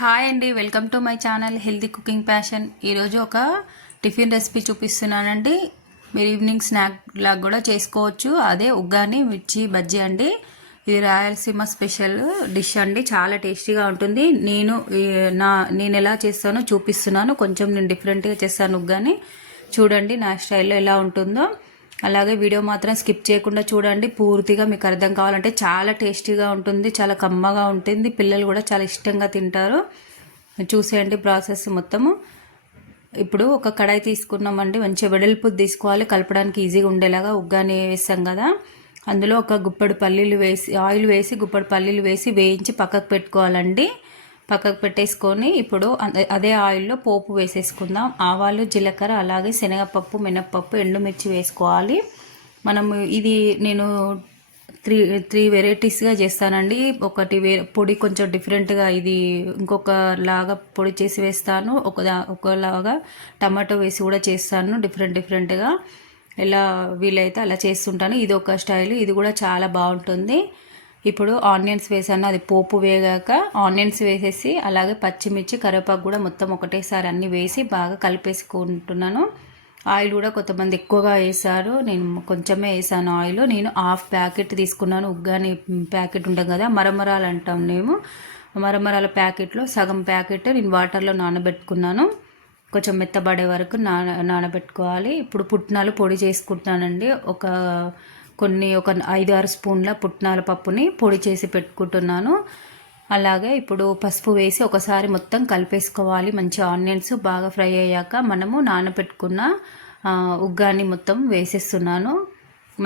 Hi అండి, welcome to my channel healthy cooking passion. ఈరోజు ఒక టిఫిన్ రెసిపీ చూపిస్తున్నానండి. మీరు ఈవినింగ్ స్నాక్ లాగా కూడా చేసుకోవచ్చు. అదే ఉగ్గాని మిర్చి బజ్జీ అండి. ఇది రాయలసీమ స్పెషల్ డిష్ అండి. చాలా టేస్టీగా ఉంటుంది. నేను ఎలా చేస్తానో చూపిస్తున్నాను. కొంచెం నేను డిఫరెంట్గా చేస్తాను ఉగ్గాని. చూడండి నా స్టైల్లో ఎలా ఉంటుందో. అలాగే వీడియో మాత్రం స్కిప్ చేయకుండా చూడండి. పూర్తిగా మీకు అర్థం కావాలంటే చాలా టేస్టీగా ఉంటుంది, చాలా కమ్మగా ఉంటుంది. పిల్లలు కూడా చాలా ఇష్టంగా తింటారు. చూసేయండి ప్రాసెస్ మొత్తము. ఇప్పుడు ఒక కడాయి తీసుకున్నామండి. మంచిగా వెడల్పు తీసుకోవాలి, కలపడానికి ఈజీగా ఉండేలాగా. ఉగ్గాని వేసాం కదా, అందులో ఒక గుప్పెడు పల్లీలు వేసి, ఆయిల్ వేసి గుప్పెడు పల్లీలు వేసి వేయించి పక్కకు పెట్టుకోవాలండి. పక్కకు పెట్టేసుకొని ఇప్పుడు అదే ఆయిల్లో పోపు వేసేసుకుందాం. ఆవాలు, జీలకర్ర, అలాగే శనగపప్పు, మినప్పప్పు, ఎండుమిర్చి వేసుకోవాలి. మనము ఇది నేను త్రీ వెరైటీస్గా చేస్తానండి. ఒకటి పొడి కొంచెం డిఫరెంట్గా, ఇది ఇంకొక లాగా పొడి చేసి వేస్తాను. ఒకలాగా టమాటో వేసి కూడా చేస్తాను. డిఫరెంట్గా ఎలా వీలైతే అలా చేస్తుంటాను. ఇది ఒక స్టైల్, ఇది కూడా చాలా బాగుంటుంది. ఇప్పుడు ఆనియన్స్ వేసాను, అది పోపు వేగాక ఆనియన్స్ వేసేసి అలాగే పచ్చిమిర్చి, కరివేపాకు కూడా మొత్తం ఒకటేసారి అన్నీ వేసి బాగా కలిపేసుకుంటున్నాను. ఆయిల్ కూడా కొంతమంది ఎక్కువగా వేసారు, నేను కొంచెమే వేసాను ఆయిల్. నేను హాఫ్ ప్యాకెట్ తీసుకున్నాను. ఉగ్గాని ప్యాకెట్ ఉంటుంది కదా, మరమరాలు అంటాం మేము. మరమరాల ప్యాకెట్లో సగం ప్యాకెట్ నేను వాటర్లో నానబెట్టుకున్నాను. కొంచెం మెత్తబడే వరకు నానబెట్టుకోవాలి. ఇప్పుడు పుట్నాలు పొడి చేసుకుంటున్నానండి. ఒక 5-6 స్పూన్ల పుట్నాల పప్పుని పొడి చేసి పెట్టుకుంటున్నాను. అలాగే ఇప్పుడు పసుపు వేసి ఒకసారి మొత్తం కలిపేసుకోవాలి. మంచి ఆనియన్స్ బాగా ఫ్రై అయ్యాక మనము నానబెట్టుకున్న ఉగ్గాని మొత్తం వేసేస్తున్నాను.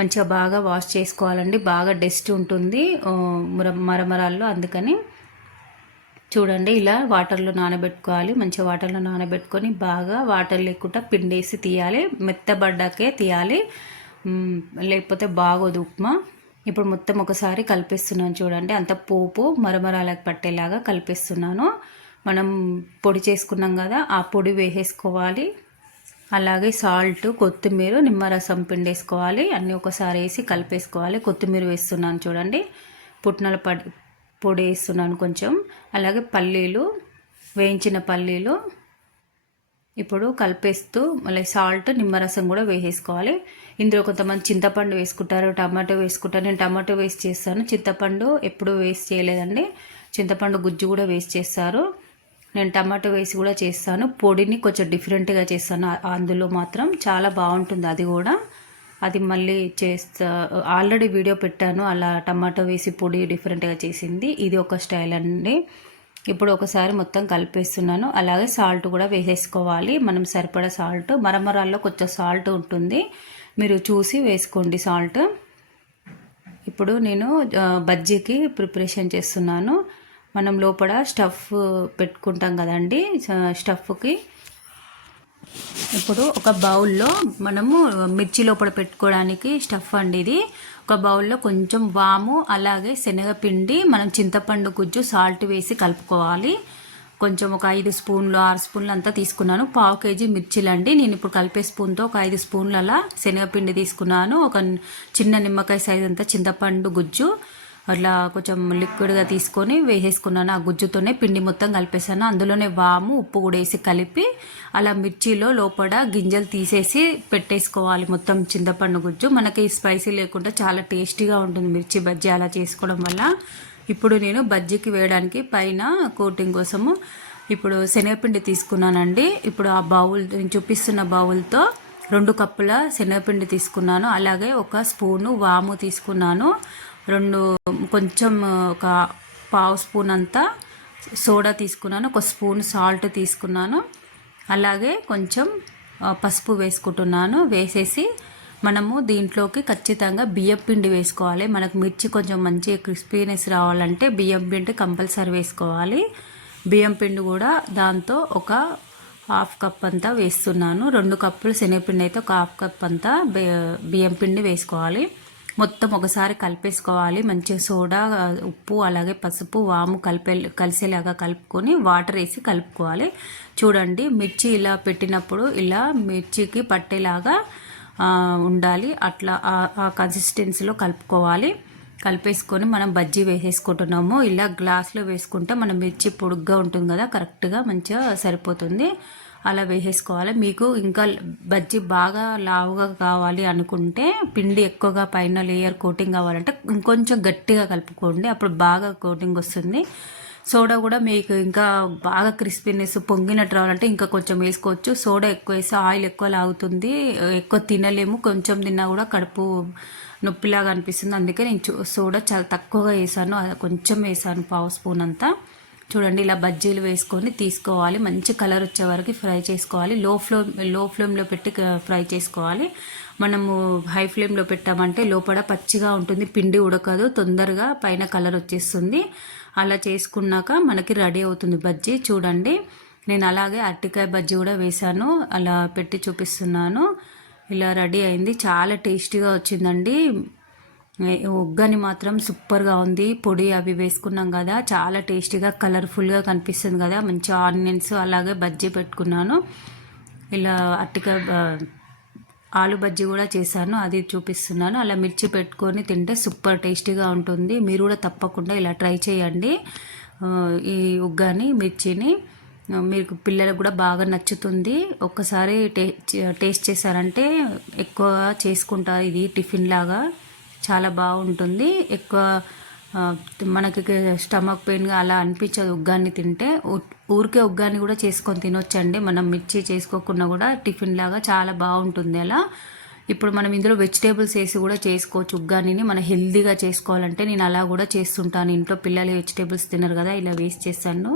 మంచిగా బాగా వాష్ చేసుకోవాలండి. బాగా డస్ట్ ఉంటుంది మరమరాల్లో, అందుకని చూడండి ఇలా వాటర్లో నానబెట్టుకోవాలి. మంచిగా వాటర్లో నానబెట్టుకొని బాగా వాటర్ లేకుండా పిండేసి తీయాలి. మెత్తబడ్డాకే తీయాలి, లేకపోతే బాగోదు ఉప్మా. ఇప్పుడు మొత్తం ఒకసారి కలిపిస్తున్నాను చూడండి. అంత పోపు మరమరాలకు పట్టేలాగా కలిపిస్తున్నాను. మనం పొడి చేసుకున్నాం కదా, ఆ పొడి వేసేసుకోవాలి. అలాగే సాల్ట్, కొత్తిమీర, నిమ్మరసం పిండేసుకోవాలి. అన్నీ ఒకసారి వేసి కలిపేసుకోవాలి. కొత్తిమీర వేస్తున్నాను చూడండి. పుట్నాల పొడి వేస్తున్నాను కొంచెం. అలాగే పల్లీలు, వేయించిన పల్లీలు ఇప్పుడు కలిపేస్తూ మళ్ళీ సాల్ట్, నిమ్మరసం కూడా వేసేసుకోవాలి. ఇందులో కొంతమంది చింతపండు వేసుకుంటారు, టమాటో వేసుకుంటారు. నేను టమాటో వేస్ట్ చేస్తాను, చింతపండు ఎప్పుడు వేస్ట్ చేయలేదండి. చింతపండు గుజ్జు కూడా వేస్ట్ చేస్తారు, నేను టమాటో వేసి కూడా చేస్తాను. పొడిని కొంచెం డిఫరెంట్గా చేస్తాను, అందులో మాత్రం చాలా బాగుంటుంది. అది మళ్ళీ ఆల్రెడీ వీడియో పెట్టాను, అలా టమాటో వేసి పొడి డిఫరెంట్గా చేసింది. ఇది ఒక స్టైల్ అండి. ఇప్పుడు ఒకసారి మొత్తం కలిపేస్తున్నాను. అలాగే సాల్ట్ కూడా వేసేసుకోవాలి, మనం సరిపడా సాల్ట్. మరమరాల్లో కొంచెం సాల్ట్ ఉంటుంది, మీరు చూసి వేసుకోండి సాల్ట్. ఇప్పుడు నేను బజ్జీకి ప్రిపరేషన్ చేస్తున్నాను. మనం లోపల స్టఫ్ పెట్టుకుంటాం కదండి, స్టఫ్కి ఇప్పుడు ఒక బౌల్లో మనము మిర్చి లోపల పెట్టుకోవడానికి స్టఫ్ అండి ఇది. ఒక బౌల్లో కొంచెం వాము, అలాగే శనగపిండి, మనం చింతపండు గుజ్జు, సాల్ట్ వేసి కలుపుకోవాలి. కొంచెం ఒక 5 స్పూన్లు 6 స్పూన్లు అంతా తీసుకున్నాను. 1/2 కేజీ మిర్చిలండి. నేను ఇప్పుడు కలిపే స్పూన్తో ఒక 5 స్పూన్ల అలా శనగపిండి తీసుకున్నాను. ఒక చిన్న నిమ్మకాయ సైజ్ అంతా చింతపండు గుజ్జు అట్లా కొంచెం లిక్విడ్గా తీసుకొని వేసేసుకున్నాను. ఆ గుజ్జుతోనే పిండి మొత్తం కలిపేసాను. అందులోనే వాము, ఉప్పు కూడా వేసి కలిపి అలా మిర్చిలో లోపల గింజలు తీసేసి పెట్టేసుకోవాలి. మొత్తం చింతపండు గుజ్జు మనకి స్పైసీ లేకుండా చాలా టేస్టీగా ఉంటుంది మిర్చి బజ్జీ అలా చేసుకోవడం వల్ల. ఇప్పుడు నేను బజ్జీకి వేయడానికి పైన కోటింగ్ కోసము ఇప్పుడు శనగపిండి తీసుకున్నానండి. ఇప్పుడు ఆ నేను చూపిస్తున్న బౌల్తో 2 కప్పుల శనగపిండి తీసుకున్నాను. అలాగే 1 స్పూను వాము తీసుకున్నాను. కొంచెం ఒక 1/2 స్పూన్ అంతా సోడా తీసుకున్నాను. 1 స్పూన్ సాల్ట్ తీసుకున్నాను. అలాగే కొంచెం పసుపు వేసుకుంటున్నాను. వేసేసి మనము దీంట్లోకి ఖచ్చితంగా బియ్యం పిండి వేసుకోవాలి. మనకు మిర్చి కొంచెం మంచి క్రిస్పీనెస్ రావాలంటే బియ్యం పిండి కంపల్సరీ వేసుకోవాలి. బియ్యం పిండి కూడా దాంతో ఒక 1/2 కప్ అంతా వేస్తున్నాను. 2 కప్పులు శనగపిండి అయితే ఒక 1/2 కప్ అంతా బియ్యం పిండి వేసుకోవాలి. మొత్తం ఒకసారి కలిపేసుకోవాలి. మంచిగా సోడా, ఉప్పు, అలాగే పసుపు, వాము కలిసేలాగా కలుపుకొని వాటర్ వేసి కలుపుకోవాలి. చూడండి మిర్చి ఇలా పెట్టినప్పుడు ఇలా మిర్చికి పట్టేలాగా ఉండాలి. అట్లా ఆ కన్సిస్టెన్సీలో కలుపుకోవాలి. కలిపేసుకొని మనం బజ్జీ వేసేసుకుంటున్నాము. ఇలా గ్లాస్లో వేసుకుంటే మనం మిర్చి పొడుగ్గా ఉంటుంది కదా, కరెక్ట్గా మంచిగా సరిపోతుంది. అలా వేసేసుకోవాలి. మీకు ఇంకా బజ్జీ బాగా లావుగా కావాలి అనుకుంటే, పిండి ఎక్కువగా పైన లేయర్ కోటింగ్ కావాలంటే ఇంకొంచెం గట్టిగా కలుపుకోండి, అప్పుడు బాగా కోటింగ్ వస్తుంది. సోడా కూడా మీకు ఇంకా బాగా క్రిస్పీనెస్ పొంగినట్టు రావాలంటే ఇంకా కొంచెం వేసుకోవచ్చు. సోడా ఎక్కువ వేస్తే ఆయిల్ ఎక్కువ లాగుతుంది, ఎక్కువ తినలేము, కొంచెం తిన్నా కూడా కడుపు నొప్పిలాగా అనిపిస్తుంది. అందుకే నేను సోడా చాలా తక్కువగా వేసాను, కొంచెం వేసాను, పావు స్పూన్ అంతా. చూడండి, ఇలా బజ్జీలు వేసుకొని తీసుకోవాలి. మంచి కలర్ వచ్చే వరకు ఫ్రై చేసుకోవాలి. లో ఫ్లేమ్లో పెట్టి ఫ్రై చేసుకోవాలి. మనము హై ఫ్లేమ్లో పెట్టామంటే లోపల పచ్చిగా ఉంటుంది, పిండి ఉడకదు, తొందరగా పైన కలర్ వచ్చేస్తుంది. అలా చేసుకున్నాక మనకి రెడీ అవుతుంది బజ్జీ. చూడండి, నేను అలాగే అరటికాయ బజ్జీ కూడా వేసాను, అలా పెట్టి చూపిస్తున్నాను. ఇలా రెడీ అయింది, చాలా టేస్టీగా వచ్చిందండి. ఉగ్గని మాత్రం సూపర్గా ఉంది. పొడి అవి వేసుకున్నాం కదా, చాలా టేస్టీగా కలర్ఫుల్గా కనిపిస్తుంది కదా. మంచి ఆనియన్స్ అలాగే బజ్జీ పెట్టుకున్నాను. ఇలా ఆలు బజ్జీ కూడా చేశాను, అది చూపిస్తున్నాను. అలా మిర్చి పెట్టుకొని తింటే సూపర్ టేస్టీగా ఉంటుంది. మీరు కూడా తప్పకుండా ఇలా ట్రై చేయండి. ఈ ఉగ్గాని మిర్చిని మీకు పిల్లలకు కూడా బాగా నచ్చుతుంది. ఒక్కసారి టేస్ట్ చేశారంటే ఎక్కువ చేసుకుంటారు. ఇది టిఫిన్ లాగా చాలా బాగుంటుంది. ఎక్కువ మనకి స్టమక్ పెయిన్గా అలా అనిపించదు ఉగ్గాన్ని తింటే. ఊరికే ఉగ్గాన్ని కూడా చేసుకొని తినొచ్చండి, మనం మిర్చి చేసుకోకుండా కూడా టిఫిన్ లాగా చాలా బాగుంటుంది అలా. ఇప్పుడు మనం ఇందులో వెజిటేబుల్స్ వేసి కూడా చేసుకోవచ్చు ఉగ్గానిని. మనం హెల్దీగా చేసుకోవాలంటే నేను అలా కూడా చేస్తుంటాను ఇంట్లో. పిల్లలు వెజిటేబుల్స్ తినరు కదా, ఇలా వేస్ట్ చేస్తాను.